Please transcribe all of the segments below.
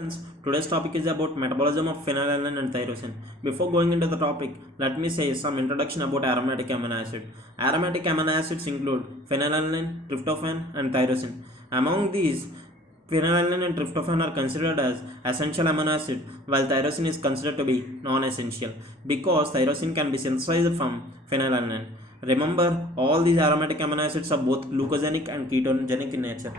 Friends, today's topic is about metabolism of phenylalanine and tyrosine. Before going into the topic, let me say some introduction about aromatic amino acid. Aromatic amino acids include phenylalanine, tryptophan, and tyrosine. Among these, phenylalanine and tryptophan are considered as essential amino acid, while tyrosine is considered to be non-essential because tyrosine can be synthesized from phenylalanine. Remember, all these aromatic amino acids are both glucogenic and ketogenic in nature.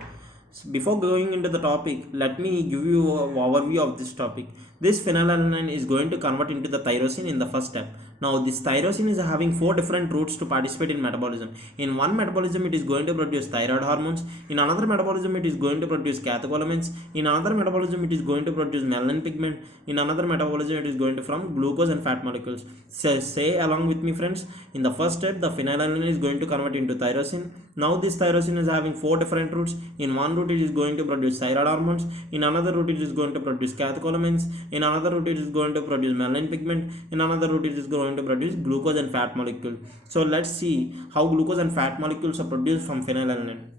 So before going into the topic, let me give you an overview of this topic. This phenylalanine is going to convert into the tyrosine in the first step. Now, this tyrosine is having four different routes to participate in metabolism. In one metabolism, it is going to produce thyroid hormones. In another metabolism, it is going to produce catecholamines. In another metabolism, it is going to produce melanin pigment. In another metabolism, it is going to form glucose and fat molecules. Say along with me, friends. In the first step, the phenylalanine is going to convert into tyrosine. Now, this tyrosine is having four different routes. In one route, it is going to produce thyroid hormones. In another route, it is going to produce catecholamines. In another route, it is going to produce melanin pigment. In another route, it is going to produce glucose and fat molecule. So let's see how glucose and fat molecules are produced from phenylalanine.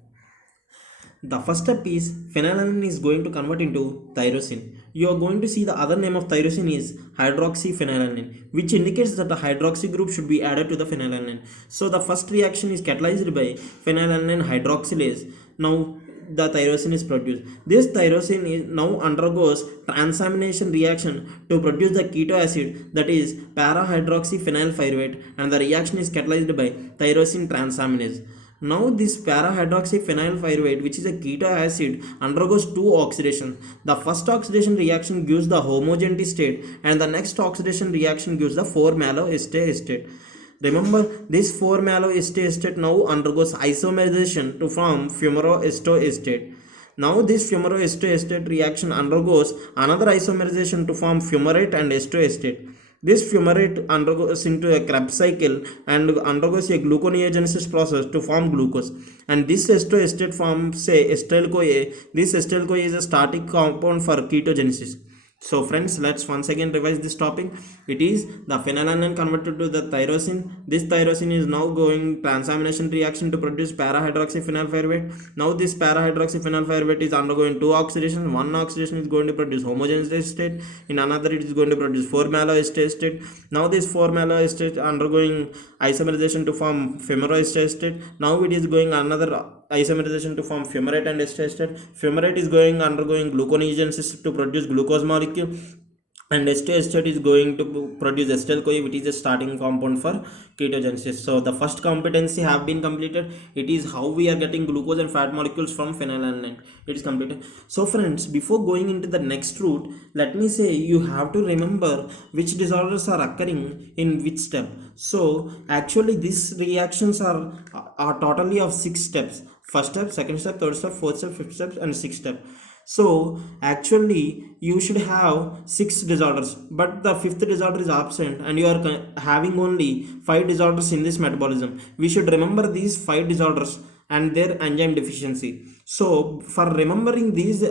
The first step is phenylalanine is going to convert into tyrosine. You are going to see the other name of tyrosine is hydroxyphenylalanine, which indicates that the hydroxy group should be added to the phenylalanine. So the first reaction is catalyzed by phenylalanine hydroxylase. Now the tyrosine is produced. This tyrosine is now undergoes transamination reaction to produce the keto acid, that is para-hydroxyphenylpyruvate, and the reaction is catalyzed by tyrosine transaminase. Now this para-hydroxyphenylpyruvate, which is a keto acid, undergoes two oxidations. The first oxidation reaction gives the homogeneity state, and the next oxidation reaction gives the 4-malloester state. Remember, this 4-malloester state now undergoes isomerization to form fumaroester. Now this fumaroester reaction undergoes another isomerization to form fumarate and ester. This fumarate undergoes into a Krebs cycle and undergoes a gluconeogenesis process to form glucose. And this ester forms say acetyl-CoA. This acetyl-CoA is a starting compound for ketogenesis. So friends, let's once again revise this topic. It is the phenylalanine converted to the tyrosine. This tyrosine is now going transamination reaction to produce para-hydroxyphenylpyruvate. Now this para-hydroxyphenylpyruvate is undergoing two oxidations. One oxidation is going to produce homogeneous state. In another, it is going to produce 4-malloester state. Now this 4-malloester undergoing isomerization to form fumaroester state. Now it is going another isomerization to form fumarate and ester. Fumarate is undergoing gluconeogenesis to produce glucose molecule, and ester is going to produce acetyl-CoA, which is a starting compound for ketogenesis. So the first competency have been completed. It is how we are getting glucose and fat molecules from phenylalanine. It is completed. So friends, before going into the next route, let me say you have to remember which disorders are occurring in which step. So actually these reactions are totally of 6 steps. First step, second step, third step, fourth step, fifth step, and sixth step. So actually you should have 6 disorders, but the fifth disorder is absent and you are having only 5 disorders in this metabolism. We should remember these 5 disorders and their enzyme deficiency. So for remembering these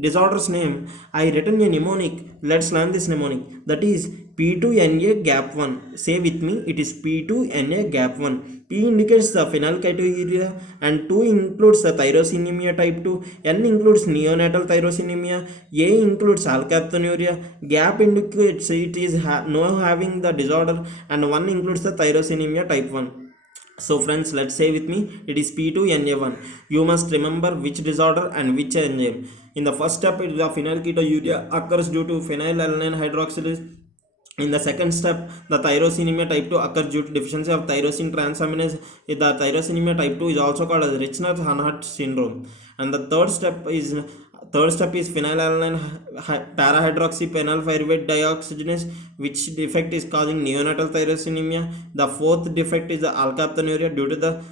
disorders name, I written a mnemonic. Let's learn this mnemonic. That is P2Na gap 1. Say with me, it is P2Na gap 1. P indicates the phenylketonuria and 2 includes the tyrosinemia type 2. N includes neonatal tyrosinemia. A includes alkaptonuria. Gap indicates it is no having the disorder, and 1 includes the tyrosinemia type 1. So friends, let's say with me, it is P2Na1. You must remember which disorder and which enzyme. In the first step, the phenylketonuria occurs due to phenylalanine hydroxylase. In the second step, the tyrosinemia type 2 occurs due to deficiency of tyrosine transaminase. The tyrosinemia type 2 is also called as Richner-Hanhart syndrome. And the third step is phenylalanine para-hydroxyphenylpyruvate dehydrogenase, which defect is causing neonatal tyrosinemia. The fourth defect is the alkaptonuria due to the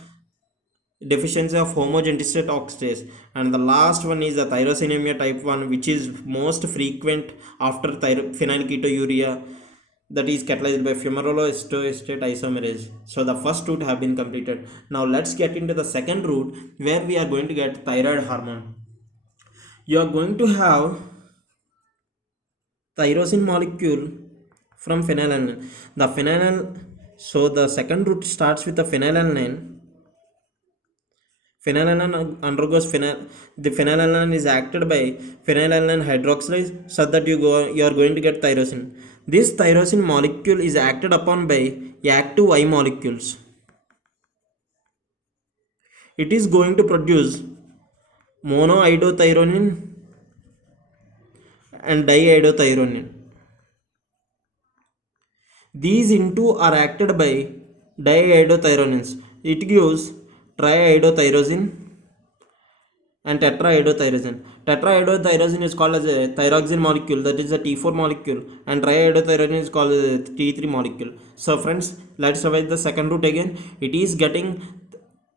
deficiency of homogeneous oxidase, and the last one is the tyrosinemia type 1, which is most frequent after phenylketonuria, that is catalyzed by fumaroester isomerase. So the first route have been completed. Now let's get into the second route, where we are going to get thyroid hormone. You are going to have tyrosine molecule from phenylalanine. So the second route starts with the phenylalanine. Phenylalanine undergoes the phenylalanine is acted by phenylalanine hydroxylase such that you are going to get tyrosine. This tyrosine molecule is acted upon by active Y molecules. It is going to produce monoiodothyronine and diiodothyronine. These into are acted by diiodothyronins. It gives triiodotyrosine and tetraiodotyrosine. Tetraiodotyrosine is called as a thyroxine molecule, that is a T4 molecule, and triiodotyrosine is called as a T3 molecule. So friends, let's revise the second route again. It is getting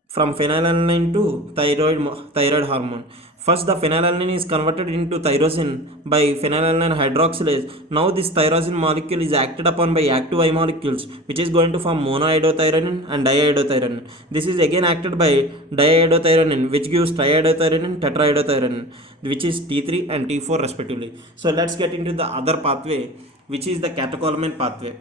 from phenylalanine to thyroid hormone. First, the phenylalanine is converted into tyrosine by phenylalanine hydroxylase. Now, this tyrosine molecule is acted upon by active Y molecules, which is going to form monoiodothyronine and diiodothyronine. This is again acted by diiodothyronine, which gives triiodothyronine, tetraiodothyronine, which is T3 and T4 respectively. So, let's get into the other pathway, which is the catecholamine pathway.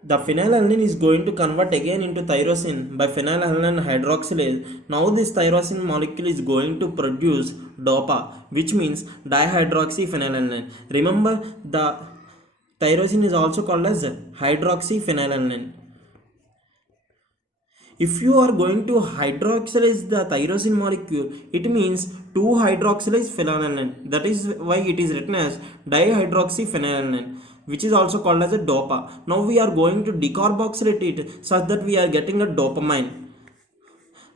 The phenylalanine is going to convert again into tyrosine by phenylalanine hydroxylase. Now this tyrosine molecule is going to produce DOPA, which means dihydroxyphenylalanine. Remember, the tyrosine is also called as hydroxyphenylalanine. If you are going to hydroxylize the tyrosine molecule, it means 2-hydroxylase phenylalanine. That is why it is written as dihydroxyphenylalanine, which is also called as a DOPA. Now we are going to decarboxylate it such that we are getting a dopamine.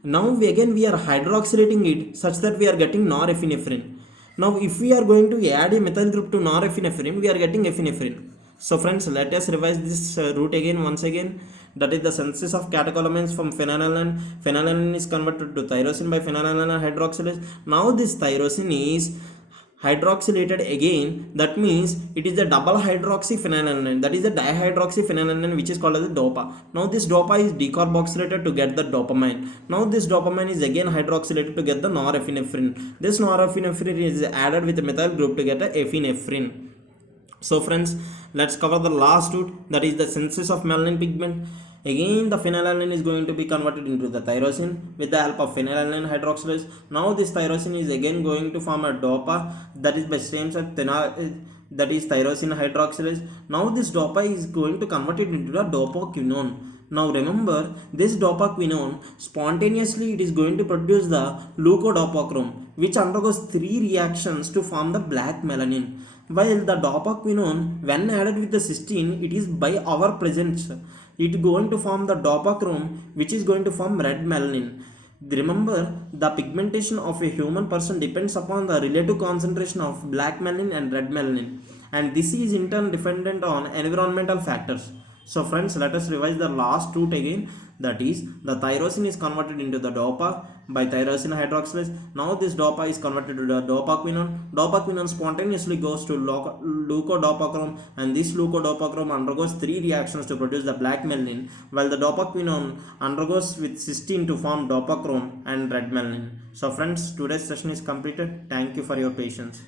Now we are hydroxylating it such that we are getting norepinephrine. Now if we are going to add a methyl group to norepinephrine, we are getting epinephrine. So friends, let us revise this route again once again. That is the synthesis of catecholamines from phenylalanine. Phenylalanine is converted to tyrosine by phenylalanine hydroxylase. Now this tyrosine is hydroxylated again. That means it is a double hydroxyphenylalanine, that is the dihydroxyphenylalanine, which is called as a DOPA. Now this DOPA is decarboxylated to get the dopamine. Now this dopamine is again hydroxylated to get the norepinephrine. This norepinephrine is added with a methyl group to get a epinephrine. So friends, let's cover the last route, that is the synthesis of melanin pigment. Again the phenylalanine is going to be converted into the tyrosine with the help of phenylalanine hydroxylase. Now this tyrosine is again going to form a DOPA, that is by same side that is tyrosine hydroxylase. Now this DOPA is going to convert it into a dopaquinone. Now remember, this dopaquinone spontaneously it is going to produce the leukodopachrome, which undergoes 3 reactions to form the black melanin. While the dopaquinone, when added with the cysteine, it is by our presence, it is going to form the dopachrome, which is going to form red melanin. Remember, the pigmentation of a human person depends upon the relative concentration of black melanin and red melanin, and this is in turn dependent on environmental factors. So friends, let us revise the last route again. That is, the tyrosine is converted into the DOPA by tyrosine hydroxylase. Now this DOPA is converted to the dopaquinone. Dopaquinone spontaneously goes to leukodopachrome, and this leukodopachrome undergoes 3 reactions to produce the black melanin, while the dopaquinone undergoes with cysteine to form dopachrome and red melanin. So friends, today's session is completed. Thank you for your patience.